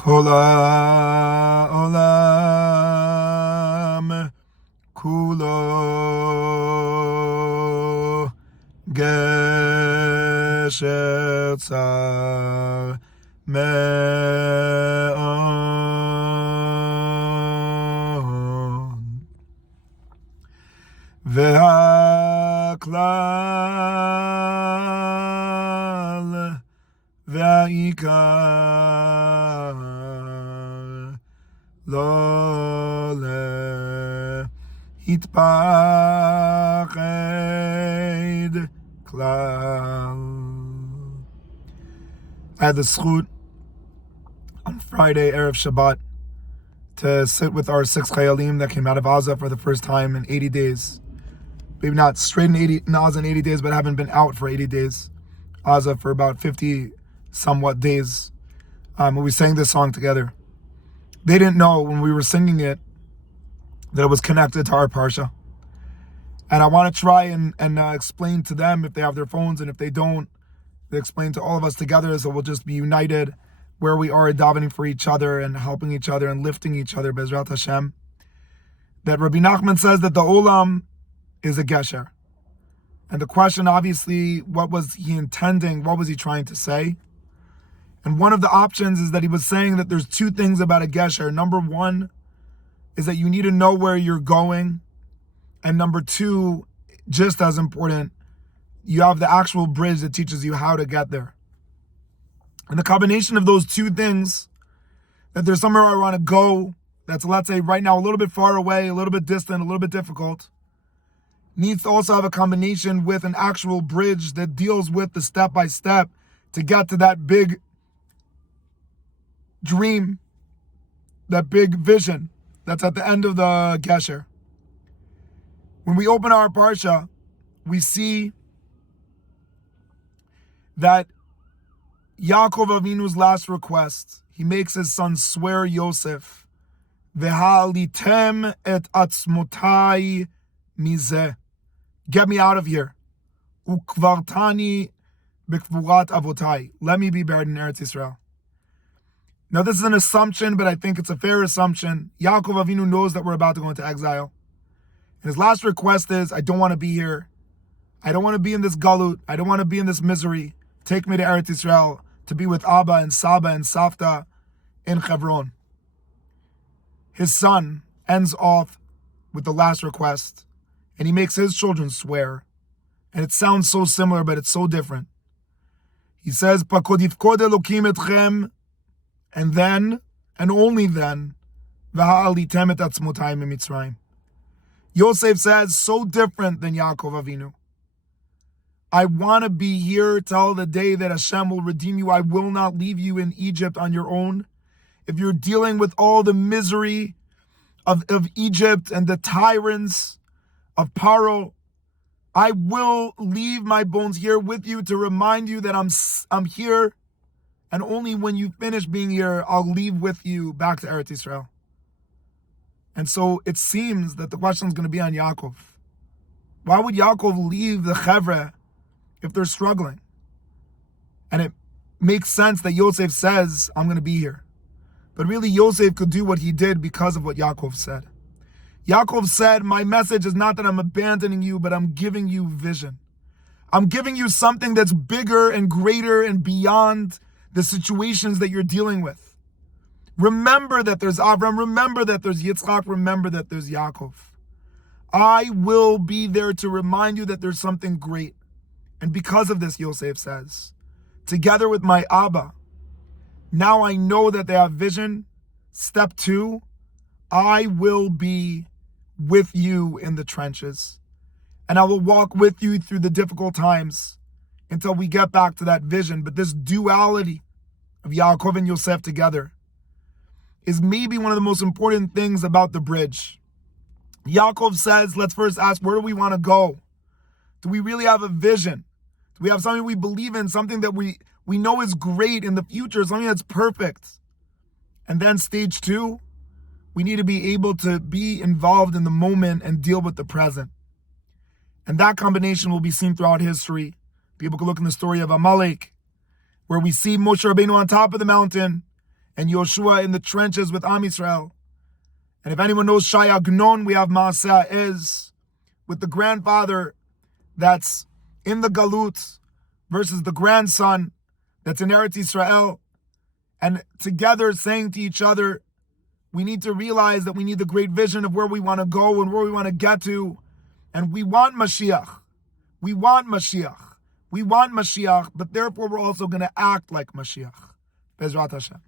Kol ha'olam kulo gesher tzar me'od ve'haklal ve'ikar lo le'itpachad klal. I had the zchut on Friday, Erev Shabbat, to sit with our 6 chayalim that came out of Gaza for the first time in 80 days. Maybe not straight in Gaza in 80 days, but haven't been out for 80 days. Gaza for about 50 somewhat days. We sang this song together. They didn't know when we were singing it that it was connected to our parsha. And I want to try and explain to them if they have their phones, and if they don't, they explain to all of us together, so we'll just be united where we are davening for each other and helping each other and lifting each other, Bezrat Hashem. That Rabbi Nachman says that the Olam is a gesher. And the question, obviously, what was he intending? What was he trying to say? And one of the options is that he was saying that there's two things about a gesher. Number one is that you need to know where you're going. And number two, just as important, you have the actual bridge that teaches you how to get there. And the combination of those two things, that there's somewhere I want to go that's, let's say, right now a little bit far away, a little bit distant, a little bit difficult, needs to also have a combination with an actual bridge that deals with the step-by-step to get to that big dream, that big vision that's at the end of the gesher. When we open our parsha, we see that Yaakov Avinu's last request, he makes his son swear Yosef, V'ha'alitem et atzmotai mizeh. Get me out of here. Ukvartani b'kvurat avotai. Let me be buried in Eretz Yisrael. Now this is an assumption, but I think it's a fair assumption. Yaakov Avinu knows that we're about to go into exile. And his last request is, I don't want to be here. I don't want to be in this galut. I don't want to be in this misery. Take me to Eretz Yisrael to be with Abba and Saba and Savta in Hebron. His son ends off with the last request, and he makes his children swear. And it sounds so similar, but it's so different. He says, Pakodifkod Elokim etchem, and then, and only then, V'ha'alitem et atzmotai mitzrayim. Yosef says, so different than Yaakov Avinu. I want to be here till the day that Hashem will redeem you. I will not leave you in Egypt on your own. If you're dealing with all the misery of Egypt and the tyrants of Paro, I will leave my bones here with you to remind you that I'm here. And only when you finish being here, I'll leave with you back to Eretz Yisrael. And so it seems that the question is going to be on Yaakov. Why would Yaakov leave the Chevre if they're struggling? And it makes sense that Yosef says, I'm going to be here. But really, Yosef could do what he did because of what Yaakov said. Yaakov said, my message is not that I'm abandoning you, but I'm giving you vision. I'm giving you something that's bigger and greater and beyond the situations that you're dealing with. Remember that there's Avram, remember that there's Yitzchak, remember that there's Yaakov. I will be there to remind you that there's something great. And because of this, Yosef says, together with my Abba, now I know that they have vision. Step 2, I will be with you in the trenches. And I will walk with you through the difficult times until we get back to that vision. But this duality of Yaakov and Yosef together is maybe one of the most important things about the bridge. Yaakov says, let's first ask, where do we want to go? Do we really have a vision? Do we have something we believe in, something that we know is great in the future, something that's perfect? And then stage 2, we need to be able to be involved in the moment and deal with the present. And that combination will be seen throughout history. People can look in the story of Amalek, where we see Moshe Rabbeinu on top of the mountain, and Yoshua in the trenches with Am Yisrael. And if anyone knows Shai Agnon, we have Maaseh is with the grandfather that's in the Galut versus the grandson that's in Eretz Yisrael, and together saying to each other, we need to realize that we need the great vision of where we want to go and where we want to get to, and we want Mashiach. We want Mashiach. We want Mashiach, but therefore we're also going to act like Mashiach. Bezrat Hashem.